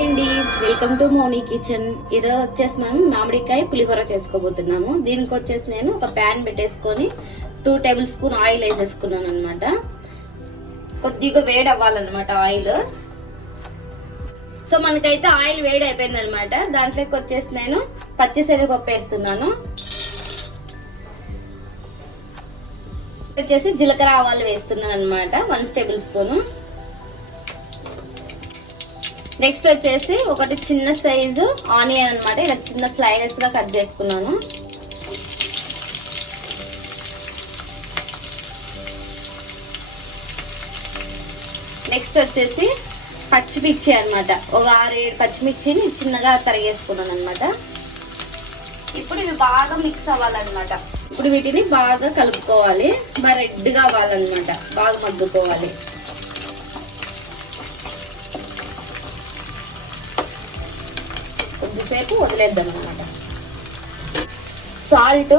అండి, welcome to Mouni kitchen. ఈరోజు వచ్చేసి మనం మామిడికాయ పులిహోర చేసుకోబోతున్నాము. దీనికి వచ్చేసి నేను ఒక ప్యాన్ పెట్టేసుకొని 2 టేబుల్ స్పూన్ ఆయిల్ వేసేసుకున్నాను అనమాట. కొద్దిగా వేడి అవ్వాలన్నమాట ఆయిల్. సో మనకైతే ఆయిల్ వేడి అయిపోయింది అనమాట. దాంట్లోకి వచ్చేసి నేను పచ్చిశనగపప్పు వేస్తున్నాను. వచ్చేసి జీలకర్ర ఆవాలు వేస్తున్నాను అనమాట, 1 టేబుల్ స్పూన్. నెక్స్ట్ వచ్చేసి ఒకటి చిన్న సైజు ఆనియన్ అనమాట, ఇలా చిన్న స్లైసెస్ గా కట్ చేసుకున్నాను. నెక్స్ట్ వచ్చేసి పచ్చిమిర్చి అనమాట, ఒక 6-7 పచ్చిమిర్చిని చిన్నగా తరిగేసుకున్నాను అనమాట. ఇప్పుడు ఇవి బాగా మిక్స్ అవ్వాలన్నమాట. ఇప్పుడు వీటిని బాగా కలుపుకోవాలి, బాగా రెడ్గా అవ్వాలన్నమాట, బాగా మగ్గుకోవాలి. కొద్దిసేపు వదిలేద్దాం అనమాట. సాల్ట్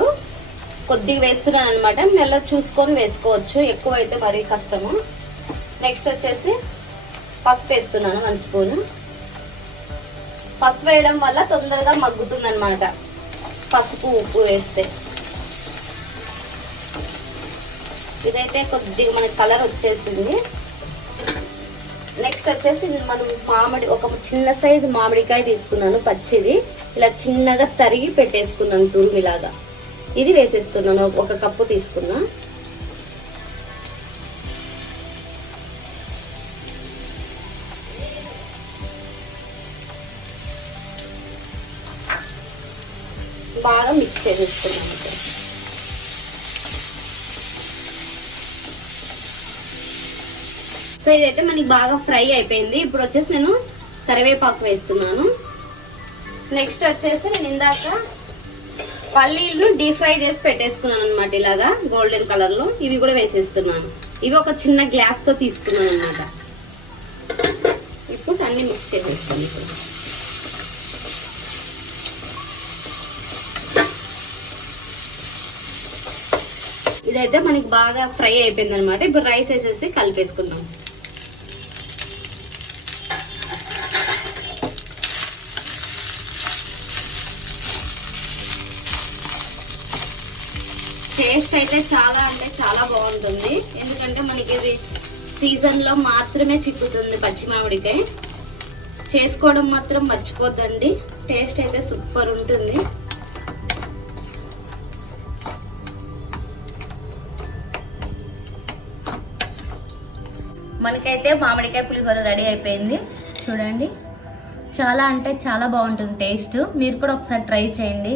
కొద్దిగా వేస్తున్నాను అనమాట, మెల్ల చూసుకొని వేసుకోవచ్చు, ఎక్కువ అయితే మరీ కష్టము. నెక్స్ట్ వచ్చేసి పసుపు వేస్తున్నాను, 1 స్పూన్. పసుపు వేయడం వల్ల తొందరగా మగ్గుతుంది అనమాట, పసుపు ఉప్పు వేస్తే. ఇదైతే కొద్దిగా మనకి కలర్ వచ్చేసింది. నెక్స్ట్ వచ్చేసి మనం ఒక చిన్న సైజు మామిడికాయ తీసుకున్నాను, పచ్చిది. ఇలా చిన్నగా తరిగి పెట్టేసుకున్నాను తురుమిలాగా. ఇది వేసేస్తున్నాను, 1 కప్పు తీసుకున్నా. బాగా మిక్స్ చేసేసుకున్నాను. సో ఇదైతే మనకి బాగా ఫ్రై అయిపోయింది. ఇప్పుడు వచ్చేసి నేను కరివేపాకు వేస్తున్నాను. నెక్స్ట్ వచ్చేసి నేను ఇందాక పల్లీలను డీప్ ఫ్రై చేసి పెట్టేసుకున్నాను అనమాట, ఇలాగా గోల్డెన్ కలర్ లో. ఇవి కూడా వేసేస్తున్నాను. ఇవి ఒక చిన్న గ్లాస్ తో తీసుకున్నాను అనమాట. ఇప్పుడు అన్ని మిక్స్ చేసేస్తాను. ఇదైతే మనకి బాగా ఫ్రై అయిపోయింది అనమాట. ఇప్పుడు రైస్ వేసేసి కలిపేసుకుందాం. టేస్ట్ అయితే చాలా అంటే చాలా బాగుంటుంది, ఎందుకంటే మనకి ఇది సీజన్ లో మాత్రమే చిక్కుతుంది పచ్చి మామిడికాయ. చేసుకోవడం మాత్రం మర్చిపోద్దండి, టేస్ట్ అయితే సూపర్ ఉంటుంది. మనకైతే మామిడికాయ పులిహోర రెడీ అయిపోయింది. చూడండి, చాలా అంటే చాలా బాగుంటుంది టేస్ట్. మీరు కూడా ఒకసారి ట్రై చేయండి.